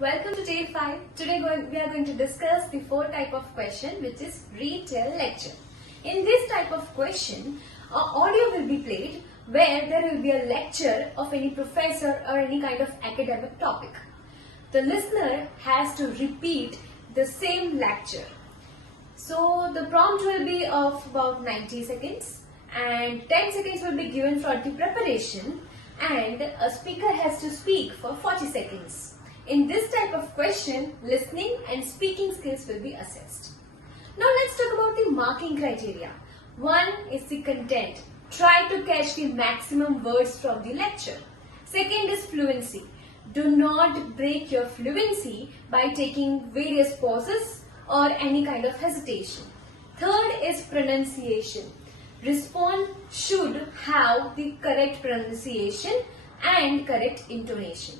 Welcome to day 5. Today we are going to discuss the 4th type of question, which is Retell Lecture. In this type of question, audio will be played where there will be a lecture of any professor or any kind of academic topic. The listener has to repeat the same lecture. So the prompt will be of about 90 seconds and 10 seconds will be given for the preparation and a speaker has to speak for 40 seconds. In this type of question, listening and speaking skills will be assessed. Now let's talk about the marking criteria. One is the content. Try to catch the maximum words from the lecture. Second is fluency. Do not break your fluency by taking various pauses or any kind of hesitation. Third is pronunciation. Response should have the correct pronunciation and correct intonation.